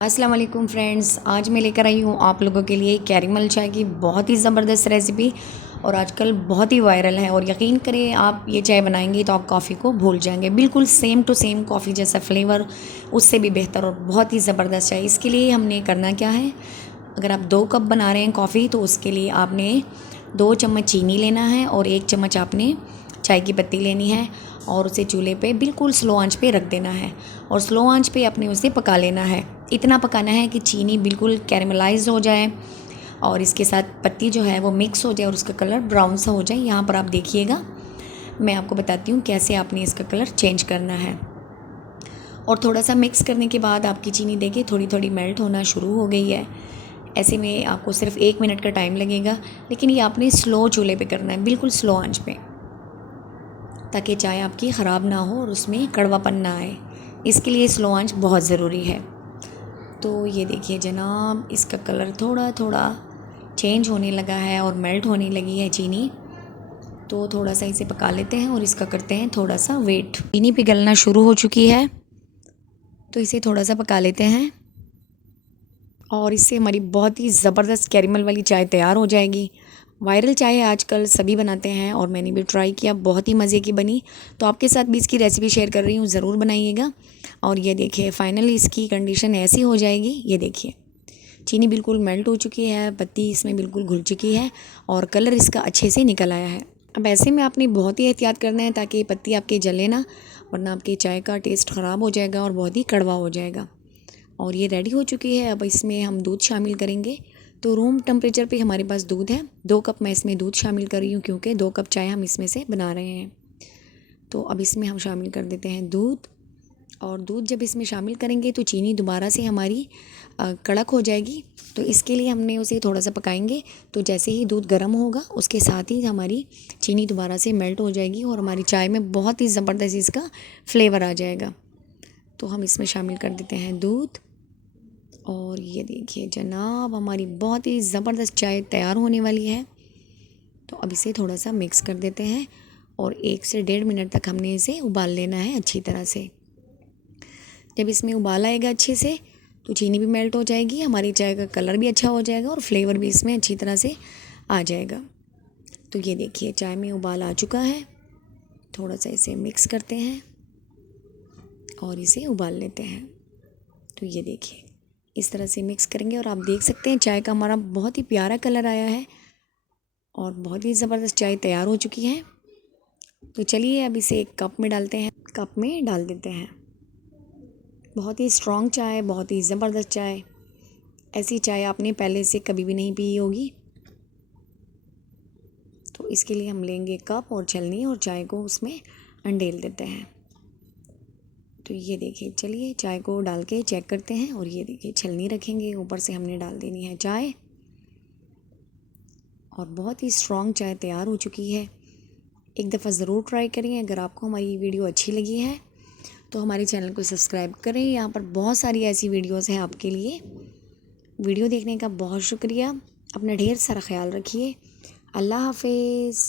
अस्सलाम वालेकुम फ्रेंड्स, आज मैं लेकर आई हूँ आप लोगों के लिए कैरेमल चाय की बहुत ही ज़बरदस्त रेसिपी। और आजकल बहुत ही वायरल है और यकीन करें आप ये चाय बनाएंगे तो आप कॉफ़ी को भूल जाएंगे। बिल्कुल सेम टू सेम कॉफ़ी जैसा फ्लेवर, उससे भी बेहतर और बहुत ही ज़बरदस्त चाय। इसके लिए हमने करना क्या है, अगर आप 2 कप बना रहे हैं कॉफ़ी तो उसके लिए आपने 2 चम्मच चीनी लेना है और 1 चम्मच आपने चाय की पत्ती लेनी है और उसे चूल्हे पे बिल्कुल स्लो आंच पे रख देना है और स्लो आंच पे अपने उसे पका लेना है। इतना पकाना है कि चीनी बिल्कुल कैरेमलाइज हो जाए और इसके साथ पत्ती जो है वो मिक्स हो जाए और उसका कलर ब्राउन सा हो जाए। यहाँ पर आप देखिएगा, मैं आपको बताती हूँ कैसे आपने इसका कलर चेंज करना है। और थोड़ा सा मिक्स करने के बाद आपकी चीनी देखिए थोड़ी थोड़ी मेल्ट होना शुरू हो गई है। ऐसे में आपको सिर्फ 1 मिनट का टाइम लगेगा, लेकिन ये आपने स्लो चूल्हे पे करना है, बिल्कुल स्लो आंच पे, ताकि चाय आपकी ख़राब ना हो और उसमें कड़वापन ना आए। इसके लिए स्लो आंच बहुत ज़रूरी है। तो ये देखिए जनाब, इसका कलर थोड़ा थोड़ा चेंज होने लगा है और मेल्ट होने लगी है चीनी। तो थोड़ा सा इसे पका लेते हैं और इसका करते हैं थोड़ा सा वेट। चीनी पिघलना शुरू हो चुकी है तो इसे थोड़ा सा पका लेते हैं और इससे हमारी बहुत ही ज़बरदस्त कैरेमल वाली चाय तैयार हो जाएगी। वायरल चाय आजकल सभी बनाते हैं और मैंने भी ट्राई किया, बहुत ही मज़े की बनी। तो आपके साथ भी इसकी रेसिपी शेयर कर रही हूँ, ज़रूर बनाइएगा। और ये देखिए फाइनली इसकी कंडीशन ऐसी हो जाएगी। ये देखिए चीनी बिल्कुल मेल्ट हो चुकी है, पत्ती इसमें बिल्कुल घुल चुकी है और कलर इसका अच्छे से निकल आया है। अब ऐसे में आपने बहुत ही एहतियात करना है ताकि पत्ती आपके जले ना, वरना आपकी चाय का टेस्ट ख़राब हो जाएगा और बहुत ही कड़वा हो जाएगा। और ये रेडी हो चुकी है। अब इसमें हम दूध शामिल करेंगे। तो रूम टेम्परेचर पे हमारे पास दूध है, 2 कप मैं इसमें दूध शामिल कर रही हूँ क्योंकि 2 कप चाय हम इसमें से बना रहे हैं। तो अब इसमें हम शामिल कर देते हैं दूध। और दूध जब इसमें शामिल करेंगे तो चीनी दोबारा से हमारी कड़क हो जाएगी। तो इसके लिए हमने उसे थोड़ा सा पकाएंगे। तो जैसे ही दूध गर्म होगा उसके साथ ही हमारी चीनी दोबारा से मेल्ट हो जाएगी और हमारी चाय में बहुत ही ज़बरदस्त इसका फ्लेवर आ जाएगा। तो हम इसमें शामिल कर देते हैं दूध। और ये देखिए जनाब, हमारी बहुत ही ज़बरदस्त चाय तैयार होने वाली है। तो अब इसे थोड़ा सा मिक्स कर देते हैं और 1 से 1.5 मिनट तक हमने इसे उबाल लेना है अच्छी तरह से। जब इसमें उबाल आएगा अच्छे से तो चीनी भी मेल्ट हो जाएगी, हमारी चाय का कलर भी अच्छा हो जाएगा और फ्लेवर भी इसमें अच्छी तरह से आ जाएगा। तो ये देखिए चाय में उबाल आ चुका है। थोड़ा सा इसे मिक्स करते हैं और इसे उबाल लेते हैं। तो ये देखिए इस तरह से मिक्स करेंगे और आप देख सकते हैं चाय का हमारा बहुत ही प्यारा कलर आया है और बहुत ही ज़बरदस्त चाय तैयार हो चुकी है। तो चलिए अब इसे एक कप में डालते हैं, कप में डाल देते हैं। बहुत ही स्ट्रॉन्ग चाय, बहुत ही ज़बरदस्त चाय। ऐसी चाय आपने पहले से कभी भी नहीं पी होगी। तो इसके लिए हम लेंगे कप और छलनी और चाय को उसमें अंडेल देते हैं। तो ये देखिए, चलिए चाय को डाल के चेक करते हैं। और ये देखिए छलनी रखेंगे, ऊपर से हमने डाल देनी है चाय और बहुत ही स्ट्रॉन्ग चाय तैयार हो चुकी है। एक दफ़ा ज़रूर ट्राई करें। अगर आपको हमारी वीडियो अच्छी लगी है तो हमारे चैनल को सब्सक्राइब करें। यहाँ पर बहुत सारी ऐसी वीडियोस हैं आपके लिए। वीडियो देखने का बहुत शुक्रिया। अपना ढेर सारा ख्याल रखिए। अल्लाह हाफिज़।